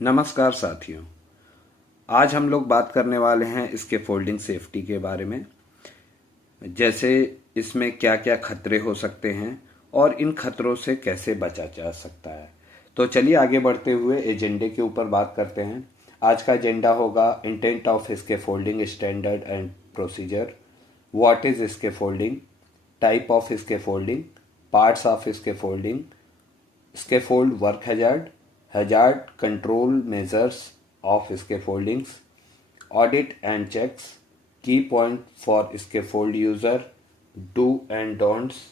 नमस्कार साथियों। आज हम लोग बात करने वाले हैं इसके फोल्डिंग सेफ्टी के बारे में। जैसे इसमें क्या क्या खतरे हो सकते हैं और इन खतरों से कैसे बचा जा सकता है। तो चलिए आगे बढ़ते हुए एजेंडे के ऊपर बात करते हैं। आज का एजेंडा होगा इंटेंट ऑफ इसके folding standard and procedure, what is इसके फोल्डिंग, टाइप ऑफ इसके फोल्डिंग, पार्ट्स ऑफ इसके folding, scaffold work hazard, hazard control measures of scaffoldings, audit and checks, key point for scaffold user, do and don'ts,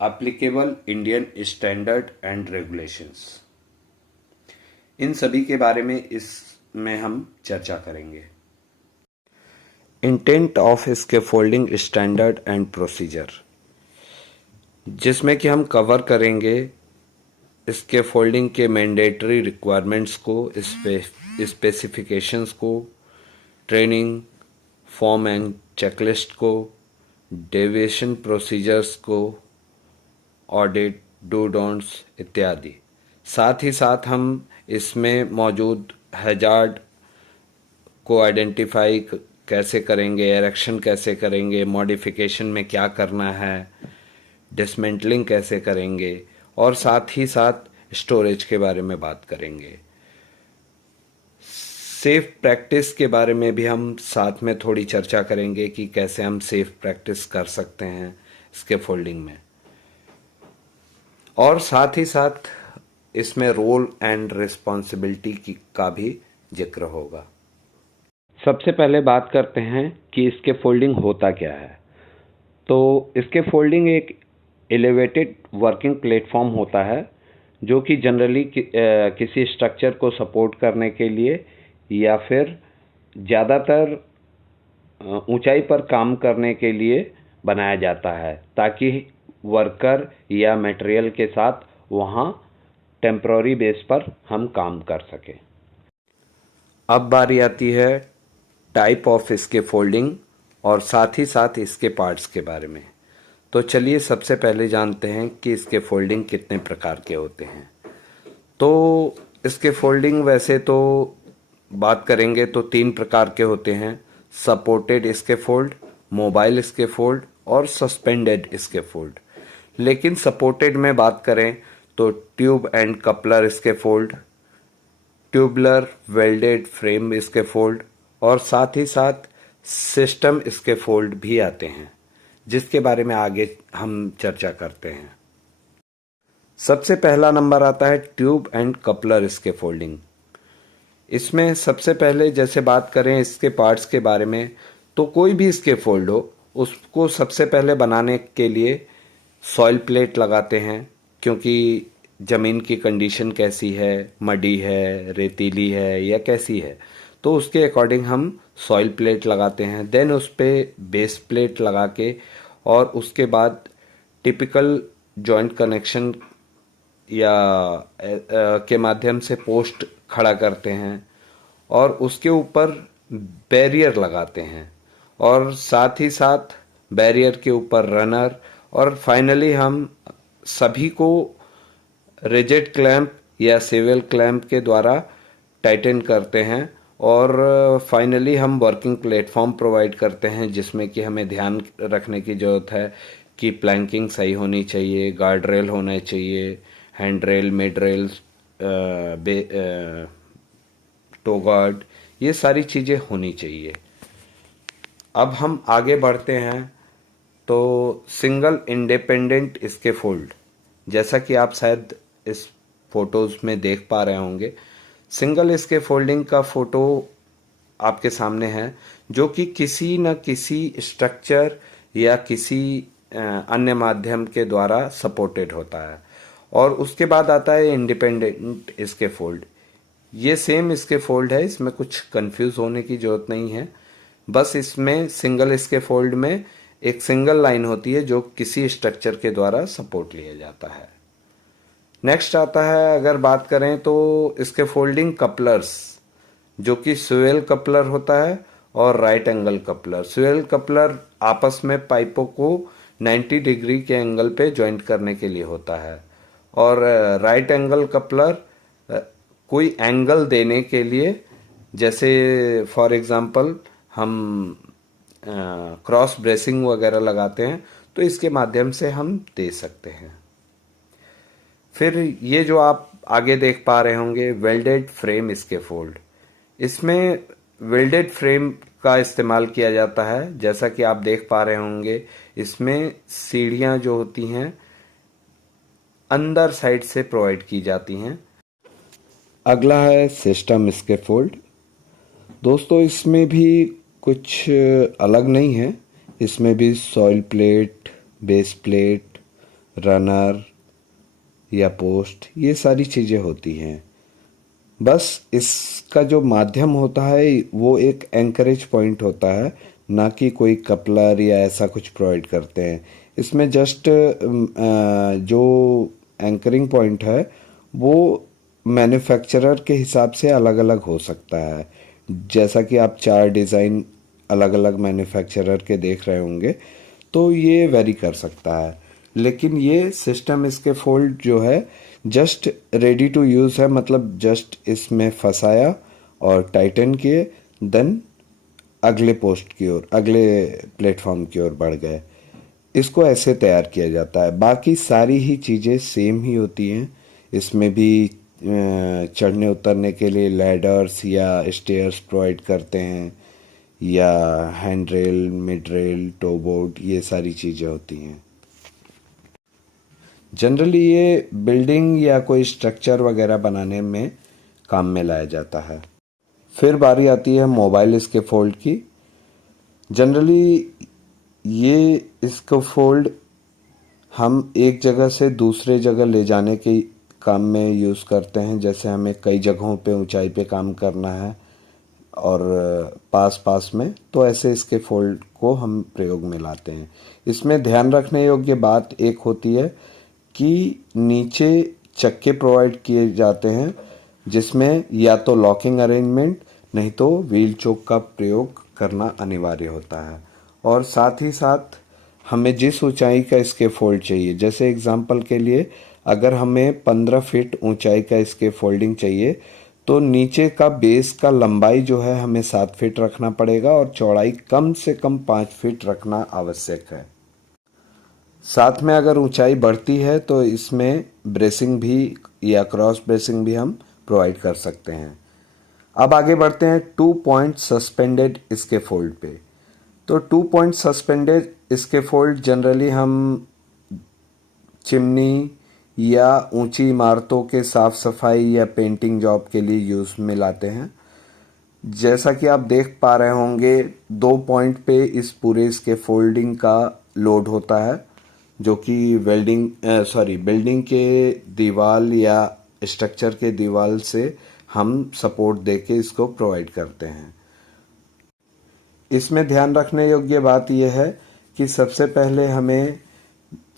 applicable Indian standard and regulations। इन सभी के बारे में इसमें हम चर्चा करेंगे। Intent of scaffolding standard and procedure, जिसमें कि हम कवर करेंगे इसके फोल्डिंग के मैंडेटरी रिक्वायरमेंट्स को, स्पेसिफिकेशंस को, ट्रेनिंग फॉर्म एंड चेकलिस्ट को, डेविएशन प्रोसीजर्स को, ऑडिट, डू डोंट्स इत्यादि। साथ ही साथ हम इसमें मौजूद हैजार्ड को आइडेंटिफाई कैसे करेंगे, एरेक्शन कैसे करेंगे, मॉडिफिकेशन में क्या करना है, डिसमेंटलिंग कैसे करेंगे और साथ ही साथ स्टोरेज के बारे में बात करेंगे। सेफ प्रैक्टिस के बारे में भी हम साथ में थोड़ी चर्चा करेंगे कि कैसे हम सेफ प्रैक्टिस कर सकते हैं स्कैफोल्डिंग में, और साथ ही साथ इसमें रोल एंड रिस्पॉन्सिबिलिटी का भी जिक्र होगा। सबसे पहले बात करते हैं कि इसके फोल्डिंग होता क्या है। तो इसके फोल्डिंग एक एलिवेटेड वर्किंग प्लेटफॉर्म होता है जो कि जनरली किसी स्ट्रक्चर को सपोर्ट करने के लिए या फिर ज़्यादातर ऊंचाई पर काम करने के लिए बनाया जाता है, ताकि वर्कर या मटेरियल के साथ वहाँ टेम्पररी बेस पर हम काम कर सकें। अब बारी आती है टाइप ऑफ इसके फोल्डिंग और साथ ही साथ इसके पार्ट्स के बारे में। तो चलिए सबसे पहले जानते हैं कि इसके फोल्डिंग कितने प्रकार के होते हैं। तो इसके फोल्डिंग वैसे तो बात करेंगे तो 3 प्रकार के होते हैं: सपोर्टेड स्कैफोल्ड, मोबाइल स्कैफोल्ड और सस्पेंडेड स्कैफोल्ड। लेकिन सपोर्टेड में बात करें तो tube and coupler scaffold, tubular welded frame scaffold और साथ ही साथ सिस्टम स्कैफोल्ड भी आते हैं, जिसके बारे में आगे हम चर्चा करते हैं। सबसे पहला नंबर आता है ट्यूब एंड कपलर स्कैफोल्डिंग। इसमें सबसे पहले जैसे बात करें इसके पार्ट्स के बारे में, तो कोई भी स्कैफोल्ड हो उसको सबसे पहले बनाने के लिए सॉइल प्लेट लगाते हैं, क्योंकि ज़मीन की कंडीशन कैसी है, मडी है, रेतीली है या कैसी है, तो उसके अकॉर्डिंग हम सॉइल प्लेट लगाते हैं। देन उस पर बेस प्लेट लगा के और उसके बाद टिपिकल जॉइंट कनेक्शन या के माध्यम से पोस्ट खड़ा करते हैं और उसके ऊपर बैरियर लगाते हैं और साथ ही साथ बैरियर के ऊपर रनर, और फाइनली हम सभी को रिजिड क्लैंप या सेवल क्लैंप के द्वारा टाइटन करते हैं और फाइनली हम वर्किंग प्लेटफॉर्म प्रोवाइड करते हैं, जिसमें कि हमें ध्यान रखने की ज़रूरत है कि प्लैंकिंग सही होनी चाहिए, गार्ड रेल होना चाहिए, hand rail, mid rail, toe guard, ये सारी चीज़ें होनी चाहिए। अब हम आगे बढ़ते हैं तो सिंगल इंडिपेंडेंट स्कैफोल्ड, जैसा कि आप शायद इस फोटोज़ में देख पा रहे होंगे, सिंगल स्कैफोल्डिंग का फोटो आपके सामने है, जो कि किसी न किसी स्ट्रक्चर या किसी अन्य माध्यम के द्वारा सपोर्टेड होता है। और उसके बाद आता है इंडिपेंडेंट स्कैफोल्ड। ये सेम स्कैफोल्ड है, इसमें कुछ कंफ्यूज होने की जरूरत नहीं है। बस इसमें सिंगल स्कैफोल्ड में एक सिंगल लाइन होती है जो किसी स्ट्रक्चर के द्वारा सपोर्ट लिया जाता है। नेक्स्ट आता है, अगर बात करें तो इसके फोल्डिंग कपलर्स, जो कि स्वेल कपलर होता है और right angle coupler. Swell coupler आपस में पाइपों को 90 डिग्री के एंगल पे ज्वाइंट करने के लिए होता है और राइट एंगल कपलर कोई एंगल देने के लिए, जैसे फॉर एग्जांपल हम क्रॉस ब्रेसिंग वगैरह लगाते हैं तो इसके माध्यम से हम दे सकते हैं। फिर ये जो आप आगे देख पा रहे होंगे वेल्डेड फ्रेम स्कैफोल्ड, इसमें वेल्डेड फ्रेम का इस्तेमाल किया जाता है। जैसा कि आप देख पा रहे होंगे इसमें सीढ़ियां जो होती हैं अंदर साइड से प्रोवाइड की जाती हैं। अगला है सिस्टम स्कैफोल्ड। दोस्तों इसमें भी कुछ अलग नहीं है, इसमें भी soil plate, base plate, runner या पोस्ट, ये सारी चीज़ें होती हैं। बस इसका जो माध्यम होता है वो एक एंकरेज पॉइंट होता है, ना कि कोई कपलर या ऐसा कुछ प्रोवाइड करते हैं। इसमें जस्ट जो एंकरिंग पॉइंट है वो मैन्युफैक्चरर के हिसाब से अलग अलग हो सकता है। जैसा कि आप 4 डिज़ाइन अलग अलग मैन्युफैक्चरर के देख रहे होंगे तो ये वेरी कर सकता है, लेकिन ये सिस्टम इसके फोल्ड जो है जस्ट रेडी टू यूज़ है, मतलब जस्ट इसमें फंसाया और टाइटन किए, देन अगले पोस्ट की ओर, अगले प्लेटफॉर्म की ओर बढ़ गए। इसको ऐसे तैयार किया जाता है। बाकी सारी ही चीज़ें सेम ही होती हैं। इसमें भी चढ़ने उतरने के लिए लैडर्स या स्टेयर्स प्रोवाइड करते हैं, या hand rail, mid rail, toe board, ये सारी चीज़ें होती हैं। जनरली ये बिल्डिंग या कोई स्ट्रक्चर वगैरह बनाने में काम में लाया जाता है। फिर बारी आती है मोबाइल स्कैफोल्ड की। जनरली ये स्कैफोल्ड हम एक जगह से दूसरे जगह ले जाने के काम में यूज़ करते हैं। जैसे हमें कई जगहों पे ऊंचाई पे काम करना है और पास पास में, तो ऐसे स्कैफोल्ड को हम प्रयोग में लाते हैं। इसमें ध्यान रखने योग्य बात एक होती है कि नीचे चक्के प्रोवाइड किए जाते हैं, जिसमें या तो लॉकिंग अरेंजमेंट नहीं तो व्हील चोक का प्रयोग करना अनिवार्य होता है। और साथ ही साथ हमें जिस ऊंचाई का स्कैफोल्ड चाहिए, जैसे एग्जांपल के लिए अगर हमें 15 फीट ऊंचाई का स्कैफोल्डिंग चाहिए तो नीचे का बेस का लंबाई जो है हमें 7 फीट रखना पड़ेगा और चौड़ाई कम से कम 5 फीट रखना आवश्यक है। साथ में अगर ऊंचाई बढ़ती है तो इसमें ब्रेसिंग भी या क्रॉस ब्रेसिंग भी हम प्रोवाइड कर सकते हैं। अब आगे बढ़ते हैं 2 पॉइंट सस्पेंडेड स्कैफोल्ड पे। तो 2 पॉइंट सस्पेंडेड स्कैफोल्ड जनरली हम चिमनी या ऊंची इमारतों के साफ सफाई या पेंटिंग जॉब के लिए यूज़ में लाते हैं। जैसा कि आप देख पा रहे होंगे 2 पॉइंट पे इस पूरे स्कैफोल्डिंग का लोड होता है, जो कि बिल्डिंग के दीवार या स्ट्रक्चर के दीवार से हम सपोर्ट देके इसको प्रोवाइड करते हैं। इसमें ध्यान रखने योग्य बात यह है कि सबसे पहले हमें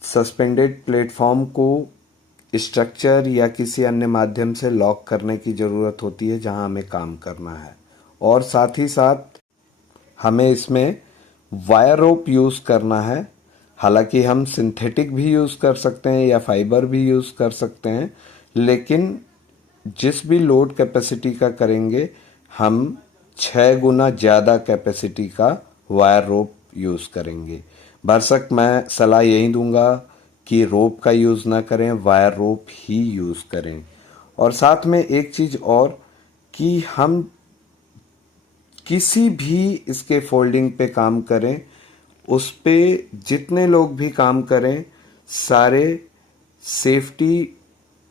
सस्पेंडेड प्लेटफॉर्म को स्ट्रक्चर या किसी अन्य माध्यम से लॉक करने की ज़रूरत होती है जहां हमें काम करना है, और साथ ही साथ हमें इसमें वायर रोप यूज़ करना है। हालांकि हम सिंथेटिक भी यूज़ कर सकते हैं या फाइबर भी यूज़ कर सकते हैं, लेकिन जिस भी लोड कैपेसिटी का करेंगे हम 6 गुना ज़्यादा कैपेसिटी का वायर रोप यूज़ करेंगे। भरसक मैं सलाह यही दूंगा कि रोप का यूज़ ना करें, वायर रोप ही यूज़ करें। और साथ में एक चीज़ और कि हम किसी भी इसके फोल्डिंग पे काम करें, उस पे जितने लोग भी काम करें सारे सेफ्टी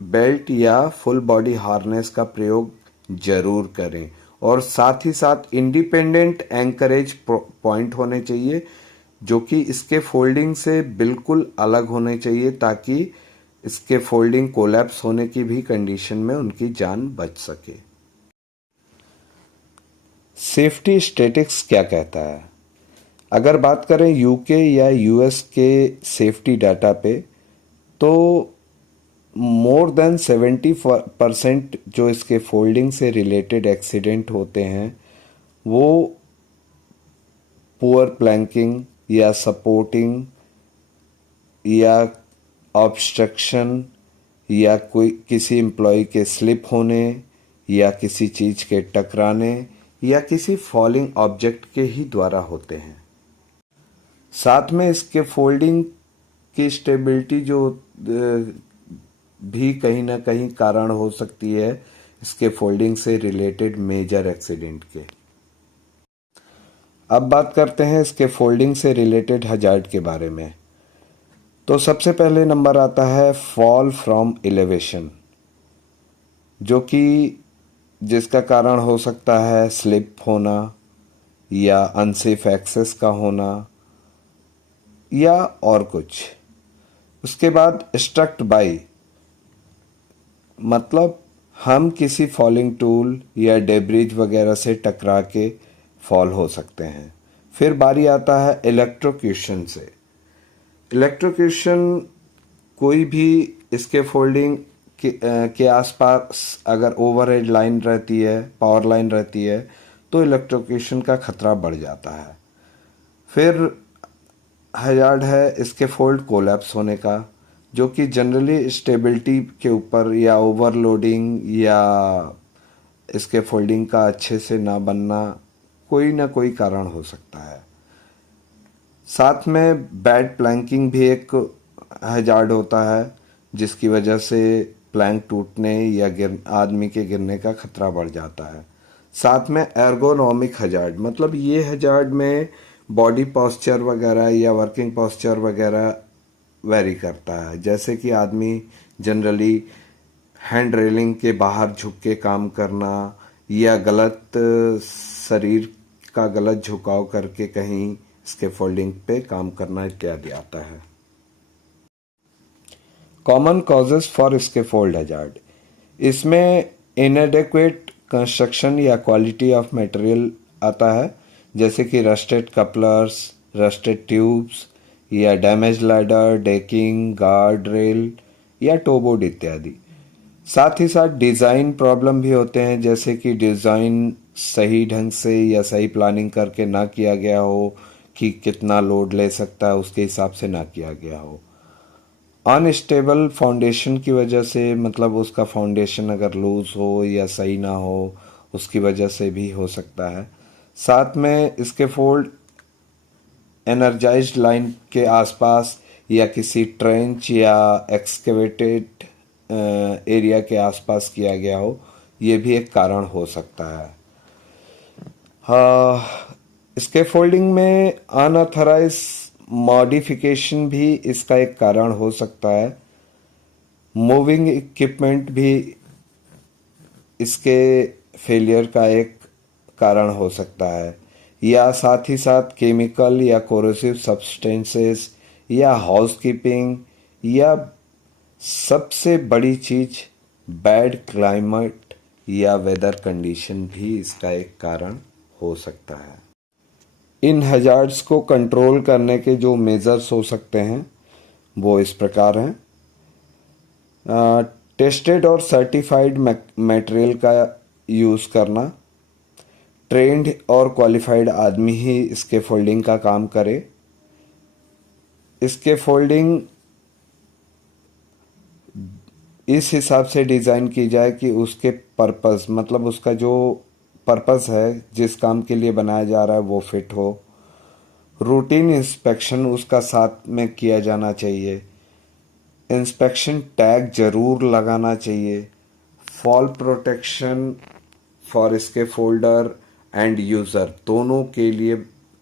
बेल्ट या फुल बॉडी हार्नेस का प्रयोग जरूर करें। और साथ ही साथ इंडिपेंडेंट एंकरेज पॉइंट होने चाहिए जो कि इसके फोल्डिंग से बिल्कुल अलग होने चाहिए, ताकि इसके फोल्डिंग कोलैप्स होने की भी कंडीशन में उनकी जान बच सके। सेफ्टी स्टैटिक्स क्या कहता है? अगर बात करें यूके या यूएस के सेफ्टी डाटा पे, तो मोर देन 70% जो इसके फोल्डिंग से रिलेटेड एक्सीडेंट होते हैं वो पुअर प्लैंकिंग या सपोर्टिंग या ऑब्स्ट्रक्शन या कोई किसी एम्प्लॉय के स्लिप होने या किसी चीज के टकराने या किसी फॉलिंग ऑब्जेक्ट के ही द्वारा होते हैं। साथ में इसके फोल्डिंग की स्टेबिलिटी जो भी कहीं ना कहीं कारण हो सकती है इसके फोल्डिंग से रिलेटेड मेजर एक्सीडेंट के। अब बात करते हैं इसके फोल्डिंग से रिलेटेड हजार्ड के बारे में। तो सबसे पहले नंबर आता है फॉल फ्रॉम एलिवेशन, जो कि जिसका कारण हो सकता है स्लिप होना या अनसेफ एक्सेस का होना या और कुछ। उसके बाद स्ट्रक्ट बाई, मतलब हम किसी फॉलिंग टूल या डेब्रिज वगैरह से टकरा के फॉल हो सकते हैं। फिर बारी आता है इलेक्ट्रोक्यूशन से। इलेक्ट्रोक्यूशन कोई भी इसके फोल्डिंग के आसपास अगर ओवरहेड लाइन रहती है, पावर लाइन रहती है, तो इलेक्ट्रोक्यूशन का खतरा बढ़ जाता है। फिर हजार्ड है इसके फोल्ड कोलैप्स होने का, जो कि जनरली स्टेबिलिटी के ऊपर या ओवरलोडिंग या इसके फोल्डिंग का अच्छे से ना बनना कोई ना कोई कारण हो सकता है। साथ में बैड प्लैंकिंग भी एक हजार्ड होता है, जिसकी वजह से प्लैंक टूटने या आदमी के गिरने का खतरा बढ़ जाता है। साथ में एर्गोनॉमिक हजार्ड, मतलब ये हजार्ड में बॉडी पोस्चर वगैरह या वर्किंग पोस्चर वगैरह वेरी करता है। जैसे कि आदमी जनरली हैंड रेलिंग के बाहर झुक के काम करना या गलत शरीर का गलत झुकाव करके कहीं इसके फोल्डिंग पे काम करना इत्यादि आता है। कॉमन कॉजेस फॉर इसके फोल्ड हजार्ड, इसमें इनएडेक्वेट कंस्ट्रक्शन या क्वालिटी ऑफ मटेरियल आता है, जैसे कि रस्टेड कपलर्स, रस्टेड ट्यूब्स या damage ladder, decking, guard rail या टोबोर्ड इत्यादि। साथ ही साथ डिज़ाइन प्रॉब्लम भी होते हैं, जैसे कि डिज़ाइन सही ढंग से या सही प्लानिंग करके ना किया गया हो कि कितना लोड ले सकता है उसके हिसाब से ना किया गया हो। अनस्टेबल फाउंडेशन की वजह से, मतलब उसका फाउंडेशन अगर लूज हो या सही ना हो उसकी वजह से भी हो सकता है। साथ में इसके फोल्ड एनर्जाइज्ड लाइन के आसपास या किसी ट्रेंच या एक्सकेवेटेड एरिया के आसपास किया गया हो, ये भी एक कारण हो सकता है। इसके फोल्डिंग में अनऑथराइज मॉडिफिकेशन भी इसका एक कारण हो सकता है। मूविंग इक्विपमेंट भी इसके फेलियर का एक कारण हो सकता है, या साथ ही साथ केमिकल या कोरोसिव सब्सटेंसेस या हाउसकीपिंग, या सबसे बड़ी चीज बैड क्लाइमेट या वेदर कंडीशन भी इसका एक कारण हो सकता है। इन हजार्ड्स को कंट्रोल करने के जो मेजर्स हो सकते हैं वो इस प्रकार हैं। टेस्टेड और सर्टिफाइड मटेरियल का यूज़ करना, ट्रेंड और क्वालिफाइड आदमी ही इसके फोल्डिंग का काम करे। इसके फोल्डिंग इस हिसाब से डिज़ाइन की जाए कि उसके पर्पस, मतलब उसका जो पर्पस है, जिस काम के लिए बनाया जा रहा है वो फिट हो। रूटीन इंस्पेक्शन उसका साथ में किया जाना चाहिए। इंस्पेक्शन टैग जरूर लगाना चाहिए। फॉल प्रोटेक्शन फॉर इसके फोल्डर एंड यूज़र दोनों के लिए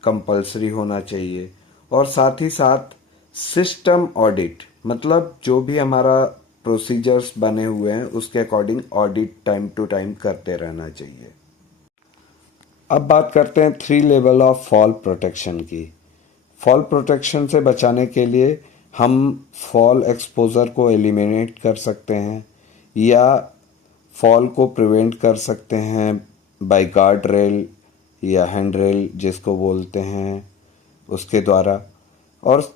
कंपलसरी होना चाहिए। और साथ ही साथ सिस्टम ऑडिट, मतलब जो भी हमारा प्रोसीजर्स बने हुए हैं उसके according audit time to time करते रहना चाहिए। अब बात करते हैं 3 लेवल ऑफ फॉल प्रोटेक्शन की। फॉल प्रोटेक्शन से बचाने के लिए हम फॉल एक्सपोजर को एलिमिनेट कर सकते हैं या फॉल को प्रिवेंट कर सकते हैं बाय गार्ड रेल या हैंड रेल जिसको बोलते हैं उसके द्वारा। और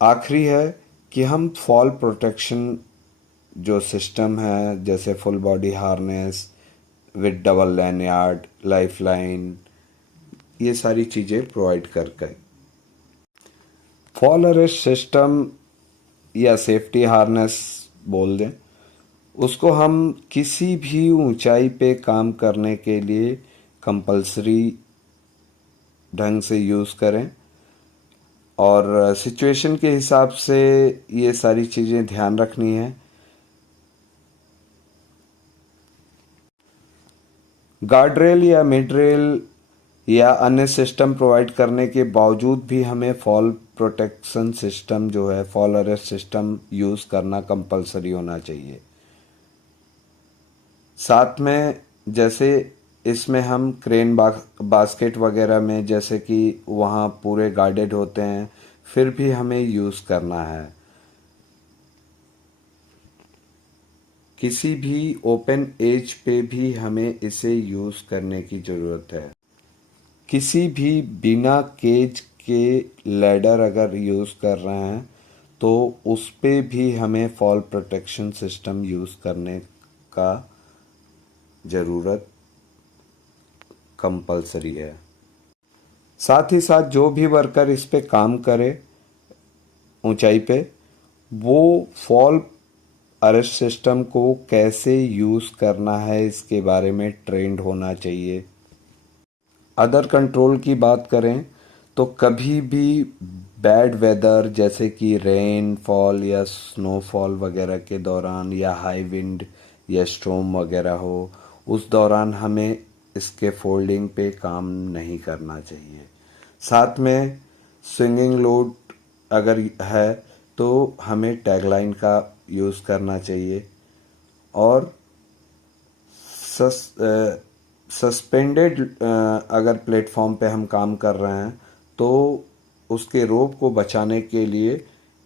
आखिरी है कि हम फॉल प्रोटेक्शन जो सिस्टम है, जैसे full body harness with double lanyard, life line, ये सारी चीज़ें प्रोवाइड करके फॉल अरेस्ट सिस्टम या सेफ्टी हार्नेस बोल दें, उसको हम किसी भी ऊंचाई पे काम करने के लिए कंपल्सरी ढंग से यूज़ करें और सिचुएशन के हिसाब से ये सारी चीज़ें ध्यान रखनी है। गार्ड रेल या मिड रेल या अन्य सिस्टम प्रोवाइड करने के बावजूद भी हमें फॉल प्रोटेक्शन सिस्टम जो है, फॉल अरेस्ट सिस्टम यूज़ करना कंपलसरी होना चाहिए। साथ में जैसे इसमें हम क्रेन बास्केट वगैरह में जैसे कि वहाँ पूरे गार्डेड होते हैं, फिर भी हमें यूज़ करना है। किसी भी ओपन एज पे भी हमें इसे यूज़ करने की ज़रूरत है। किसी भी बिना केज के लैडर अगर यूज़ कर रहे हैं तो उस पे भी हमें फॉल प्रोटेक्शन सिस्टम यूज़ करने का ज़रूरत कंपलसरी है। साथ ही साथ जो भी वर्कर इस पे काम करे ऊंचाई पे, वो फॉल अरेस्ट सिस्टम को कैसे यूज़ करना है इसके बारे में ट्रेंड होना चाहिए। अदर कंट्रोल की बात करें तो कभी भी बैड वेदर जैसे कि रेन फॉल या स्नोफॉल वगैरह के दौरान या हाई विंड या स्टॉर्म वगैरह हो, उस दौरान हमें इसके फोल्डिंग पे काम नहीं करना चाहिए। साथ में स्विंगिंग लोड अगर है तो हमें टैगलाइन का यूज़ करना चाहिए और सस्पेंडेड अगर प्लेटफॉर्म पे हम काम कर रहे हैं तो उसके रोप को बचाने के लिए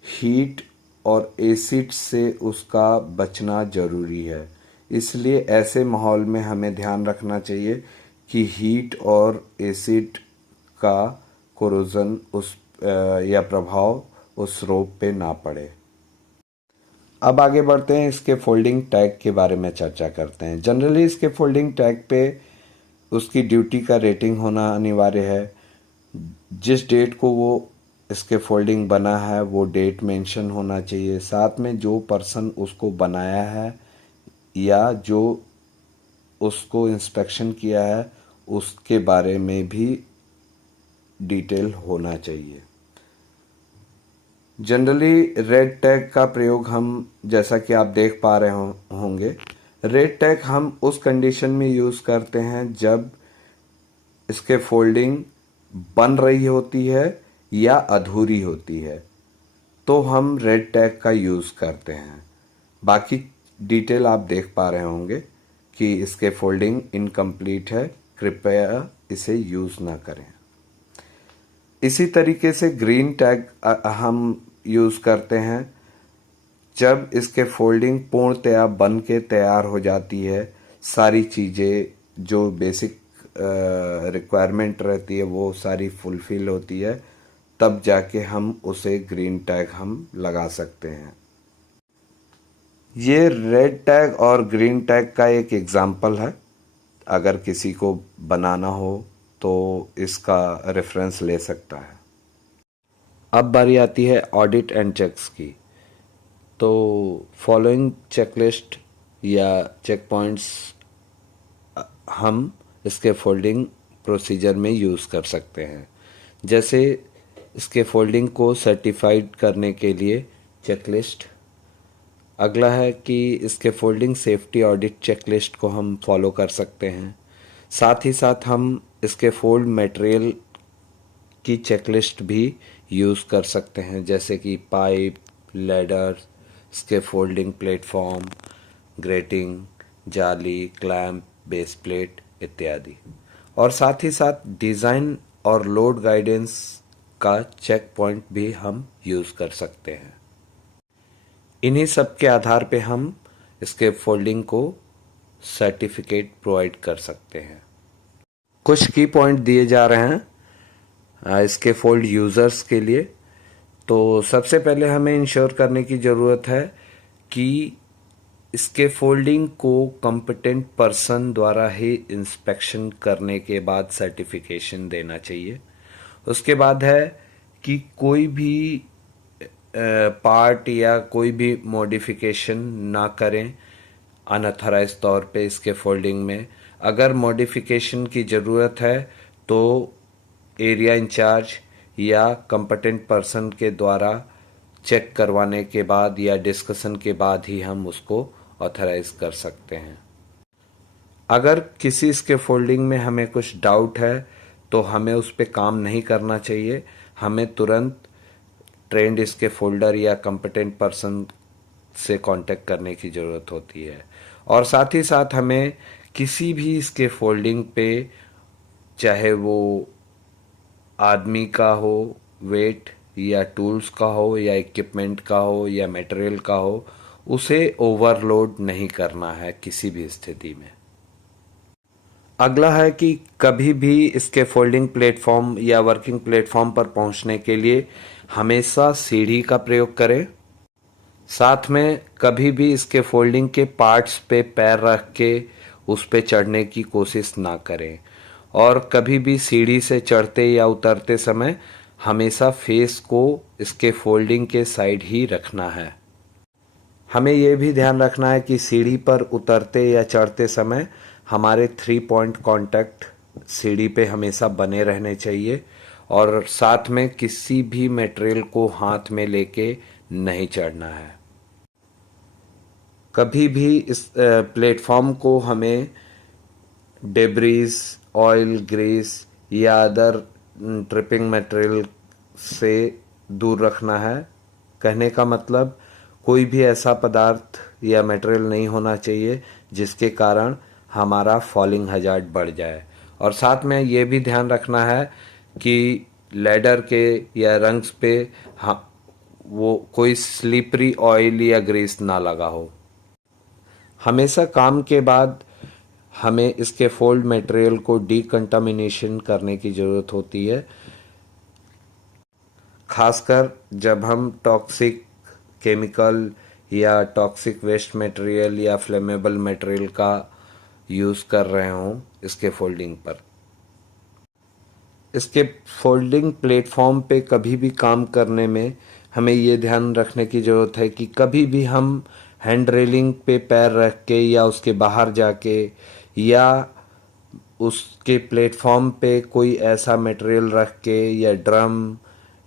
हीट और एसिड से उसका बचना ज़रूरी है। इसलिए ऐसे माहौल में हमें ध्यान रखना चाहिए कि हीट और एसिड का कोरोजन या प्रभाव उस रोप पे ना पड़े। अब आगे बढ़ते हैं, इसके फोल्डिंग टैग के बारे में चर्चा करते हैं। जनरली इसके फोल्डिंग टैग पे उसकी ड्यूटी का रेटिंग होना अनिवार्य है। जिस डेट को वो इसके फोल्डिंग बना है वो डेट मेंशन होना चाहिए। साथ में जो पर्सन उसको बनाया है या जो उसको इंस्पेक्शन किया है उसके बारे में भी डिटेल होना चाहिए। जनरली रेड टैग का प्रयोग हम, जैसा कि आप देख पा रहे होंगे, रेड टैग हम उस कंडीशन में यूज़ करते हैं जब इसके फोल्डिंग बन रही होती है या अधूरी होती है, तो हम रेड टैग का यूज़ करते हैं। बाकी डिटेल आप देख पा रहे होंगे कि इसके फोल्डिंग इनकम्प्लीट है, कृपया इसे यूज़ ना करें। इसी तरीके से ग्रीन टैग हम यूज़ करते हैं जब इसके फोल्डिंग पूर्णतया बन के तैयार हो जाती है, सारी चीज़ें जो बेसिक रिक्वायरमेंट रहती है वो सारी फुलफिल होती है, तब जाके हम उसे ग्रीन टैग हम लगा सकते हैं। ये रेड टैग और ग्रीन टैग का एक एग्जाम्पल है। अगर किसी को बनाना हो तो इसका रेफरेंस ले सकता है। अब बारी आती है ऑडिट एंड चेक्स की। तो फॉलोइंग चेकलिस्ट या चेक पॉइंट्स हम इसके फोल्डिंग प्रोसीजर में यूज़ कर सकते हैं। जैसे इसके फोल्डिंग को सर्टिफाइड करने के लिए चेकलिस्ट। अगला है कि इसके फोल्डिंग सेफ्टी ऑडिट चेकलिस्ट को हम फॉलो कर सकते हैं। साथ ही साथ हम इसके फोल्ड मटेरियल की चेकलिस्ट भी यूज़ कर सकते हैं, जैसे कि पाइप, लैडर, इसके फोल्डिंग प्लेटफॉर्म, ग्रेटिंग, जाली, क्लैंप, बेस प्लेट इत्यादि। और साथ ही साथ डिज़ाइन और लोड गाइडेंस का चेक पॉइंट भी हम यूज़ कर सकते हैं। इन्हीं सब के आधार पे हम इसके फोल्डिंग को सर्टिफिकेट प्रोवाइड कर सकते हैं। कुछ की पॉइंट दिए जा रहे हैं इसके फोल्ड यूज़र्स के लिए। तो सबसे पहले हमें इंश्योर करने की ज़रूरत है कि इसके फोल्डिंग को कॉम्पिटेंट पर्सन द्वारा ही इंस्पेक्शन करने के बाद सर्टिफिकेशन देना चाहिए। उसके बाद है कि कोई भी पार्ट या कोई भी मॉडिफिकेशन ना करें अनऑथराइज्ड तौर पे इसके फोल्डिंग में। अगर मॉडिफिकेशन की ज़रूरत है तो एरिया इंचार्ज या कंपटेंट पर्सन के द्वारा चेक करवाने के बाद या डिस्कशन के बाद ही हम उसको ऑथराइज कर सकते हैं। अगर किसी इसके फोल्डिंग में हमें कुछ डाउट है तो हमें उस पर काम नहीं करना चाहिए, हमें तुरंत ट्रेंड इसके फोल्डर या कंपटेंट पर्सन से कांटेक्ट करने की ज़रूरत होती है। और साथ ही साथ हमें किसी भी इसके फोल्डिंग पे, चाहे वो आदमी का हो, वेट या टूल्स का हो या इक्विपमेंट का हो या मटेरियल का हो, उसे ओवरलोड नहीं करना है किसी भी स्थिति में। अगला है कि कभी भी इसके फोल्डिंग प्लेटफॉर्म या वर्किंग प्लेटफॉर्म पर पहुंचने के लिए हमेशा सीढ़ी का प्रयोग करें। साथ में कभी भी इसके फोल्डिंग के पार्ट्स पे पैर रख के उस पे चढ़ने की कोशिश ना करें। और कभी भी सीढ़ी से चढ़ते या उतरते समय हमेशा फेस को इसके फोल्डिंग के साइड ही रखना है। हमें यह भी ध्यान रखना है कि सीढ़ी पर उतरते या चढ़ते समय हमारे 3 पॉइंट कांटेक्ट सीढ़ी पे हमेशा बने रहने चाहिए और साथ में किसी भी मटेरियल को हाथ में लेके नहीं चढ़ना है। कभी भी इस प्लेटफॉर्म को हमें डेब्रीज, ऑयल, ग्रीस या अदर ट्रिपिंग मटेरियल से दूर रखना है। कहने का मतलब कोई भी ऐसा पदार्थ या मटेरियल नहीं होना चाहिए जिसके कारण हमारा फॉलिंग हजार्ड बढ़ जाए। और साथ में ये भी ध्यान रखना है कि लैडर के या रंग्स पे वो कोई स्लिपरी ऑयल या ग्रीस ना लगा हो। हमेशा काम के बाद हमें इसके फोल्ड मटेरियल को डीकंटामिनेशन करने की ज़रूरत होती है, खासकर जब हम टॉक्सिक केमिकल या टॉक्सिक वेस्ट मटेरियल या फ्लेमेबल मटेरियल का यूज़ कर रहे हों इसके फोल्डिंग पर। इसके फोल्डिंग प्लेटफॉर्म पे कभी भी काम करने में हमें ये ध्यान रखने की ज़रूरत है कि कभी भी हम हैंड रेलिंग पे पैर रख के या उसके बाहर जाके या उसके प्लेटफॉर्म पे कोई ऐसा मटेरियल रख के या ड्रम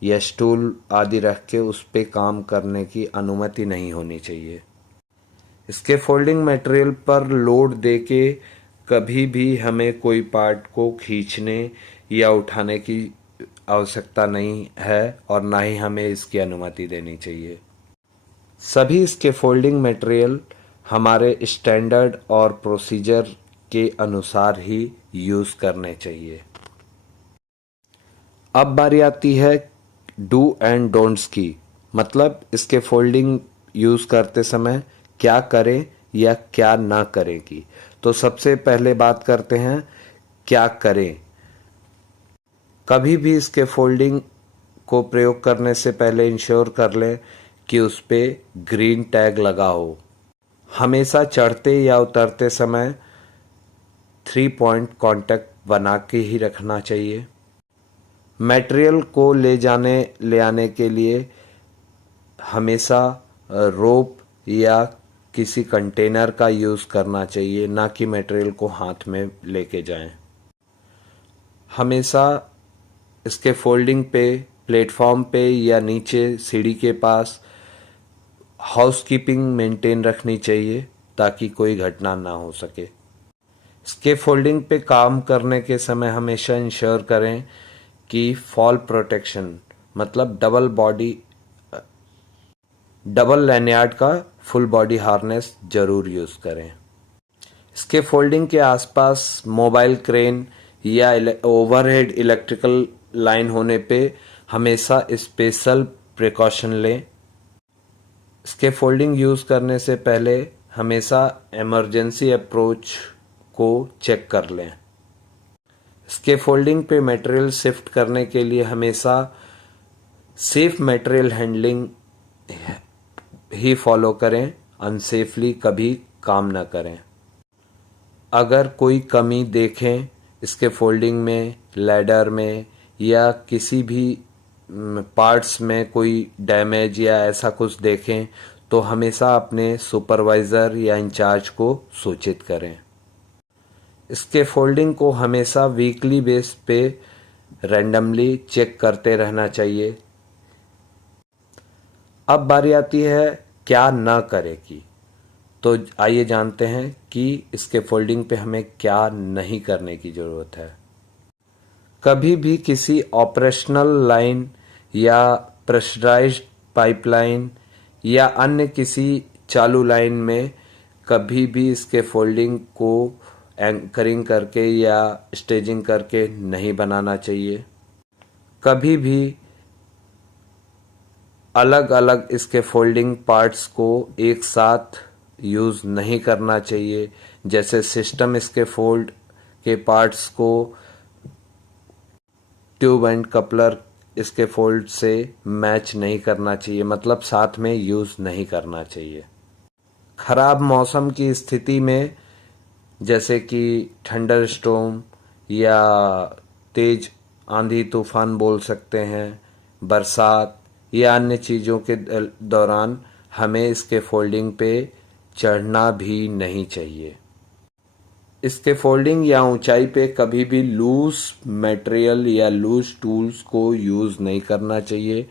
या स्टूल आदि रख के उस पे काम करने की अनुमति नहीं होनी चाहिए। इसके फोल्डिंग मटेरियल पर लोड देके कभी भी हमें कोई पार्ट को खींचने या उठाने की आवश्यकता नहीं है और ना ही हमें इसकी अनुमति देनी चाहिए। सभी इसके फोल्डिंग मटेरियल हमारे स्टैंडर्ड और प्रोसीजर के अनुसार ही यूज़ करने चाहिए। अब बारी आती है डू एंड डोंट्स की, मतलब इसके फोल्डिंग यूज़ करते समय क्या करें या क्या ना करें की। तो सबसे पहले बात करते हैं क्या करें। कभी भी इसके फोल्डिंग को प्रयोग करने से पहले इंश्योर कर लें कि उस पर ग्रीन टैग लगा हो। हमेशा चढ़ते या उतरते समय 3 पॉइंट कांटेक्ट बना के ही रखना चाहिए। मटेरियल को ले आने के लिए हमेशा रोप या किसी कंटेनर का यूज़ करना चाहिए, ना कि मटेरियल को हाथ में लेके जाएं। हमेशा इसके फोल्डिंग पे, प्लेटफॉर्म पे या नीचे सीढ़ी के पास हाउसकीपिंग मेंटेन रखनी चाहिए ताकि कोई घटना ना हो सके। इसके फोल्डिंग पे काम करने के समय हमेशा इंश्योर करें कि फॉल प्रोटेक्शन मतलब डबल लैनियार्ड का फुल बॉडी हार्नेस जरूर यूज़ करें। इसके फोल्डिंग के आसपास मोबाइल क्रेन या ओवरहेड इलेक्ट्रिकल लाइन होने पे हमेशा स्पेशल प्रिकॉशन लें। इसके फोल्डिंग यूज़ करने से पहले हमेशा इमरजेंसी अप्रोच को चेक कर लें। इसके फोल्डिंग पे मटेरियल शिफ्ट करने के लिए हमेशा सेफ मटेरियल हैंडलिंग ही फॉलो करें, अनसेफली कभी काम ना करें। अगर कोई कमी देखें इसके फोल्डिंग में, लैडर में या किसी भी पार्ट्स में कोई डैमेज या ऐसा कुछ देखें तो हमेशा अपने सुपरवाइज़र या इंचार्ज को सूचित करें। इसके फोल्डिंग को हमेशा वीकली बेस पे रैंडमली चेक करते रहना चाहिए। अब बारी आती है क्या न करें की। तो आइए जानते हैं कि इसके फोल्डिंग पे हमें क्या नहीं करने की ज़रूरत है। कभी भी किसी ऑपरेशनल लाइन या प्रेशराइज्ड पाइपलाइन या अन्य किसी चालू लाइन में कभी भी इसके फोल्डिंग को एंकरिंग करके या स्टेजिंग करके नहीं बनाना चाहिए। कभी भी अलग अलग इसके फोल्डिंग पार्ट्स को एक साथ यूज़ नहीं करना चाहिए। जैसे सिस्टम इसके फोल्ड के पार्ट्स को ट्यूब एंड कपलर इसके फोल्ड से मैच नहीं करना चाहिए, मतलब साथ में यूज़ नहीं करना चाहिए। खराब मौसम की स्थिति में जैसे कि थंडर स्टॉर्म या तेज आंधी तूफान बोल सकते हैं, बरसात या अन्य चीज़ों के दौरान हमें इसके फोल्डिंग पे चढ़ना भी नहीं चाहिए। इसके फोल्डिंग या ऊंचाई पे कभी भी लूज मटेरियल या लूज टूल्स को यूज़ नहीं करना चाहिए।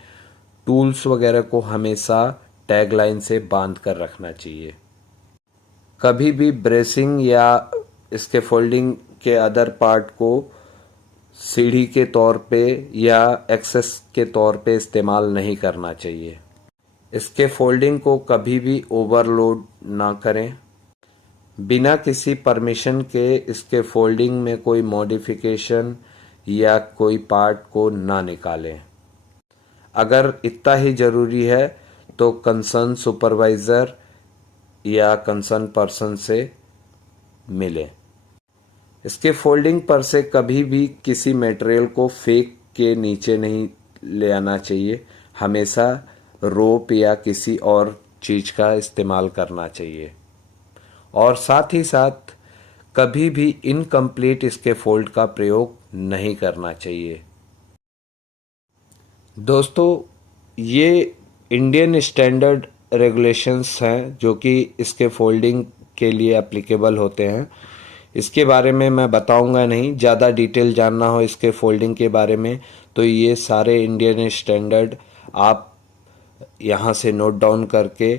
टूल्स वगैरह को हमेशा टैग लाइन से बांध कर रखना चाहिए। कभी भी ब्रेसिंग या इसके फोल्डिंग के अदर पार्ट को सीढ़ी के तौर पे या एक्सेस के तौर पे इस्तेमाल नहीं करना चाहिए। इसके फोल्डिंग को कभी भी ओवरलोड ना करें। बिना किसी परमिशन के इसके फोल्डिंग में कोई मॉडिफिकेशन या कोई पार्ट को ना निकालें। अगर इतना ही ज़रूरी है तो कंसर्न सुपरवाइज़र या कंसर्न पर्सन से मिलें। इसके फोल्डिंग पर से कभी भी किसी मटेरियल को फेंक के नीचे नहीं ले आना चाहिए। हमेशा रोप या किसी और चीज़ का इस्तेमाल करना चाहिए। और साथ ही साथ कभी भी इनकम्प्लीट इसके फोल्ड का प्रयोग नहीं करना चाहिए। दोस्तों, ये इंडियन स्टैंडर्ड रेगुलेशंस हैं जो कि इसके फोल्डिंग के लिए एप्लीकेबल होते हैं। इसके बारे में मैं बताऊंगा नहीं। ज़्यादा डिटेल जानना हो इसके फोल्डिंग के बारे में तो ये सारे इंडियन स्टैंडर्ड आप यहाँ से नोट डाउन करके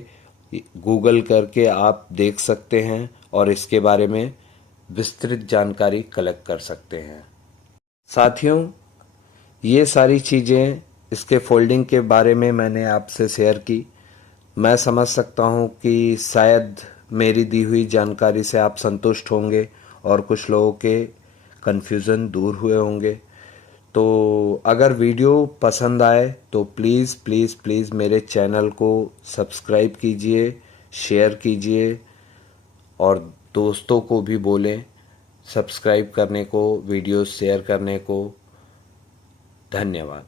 गूगल करके आप देख सकते हैं और इसके बारे में विस्तृत जानकारी कलेक्ट कर सकते हैं। साथियों, ये सारी चीज़ें इसके फोल्डिंग के बारे में मैंने आपसे शेयर की। मैं समझ सकता हूँ कि शायद मेरी दी हुई जानकारी से आप संतुष्ट होंगे और कुछ लोगों के कन्फ्यूज़न दूर हुए होंगे। तो अगर वीडियो पसंद आए तो प्लीज़ प्लीज़ प्लीज़ मेरे चैनल को सब्सक्राइब कीजिए, शेयर कीजिए और दोस्तों को भी बोलें सब्सक्राइब करने को, वीडियो शेयर करने को। धन्यवाद।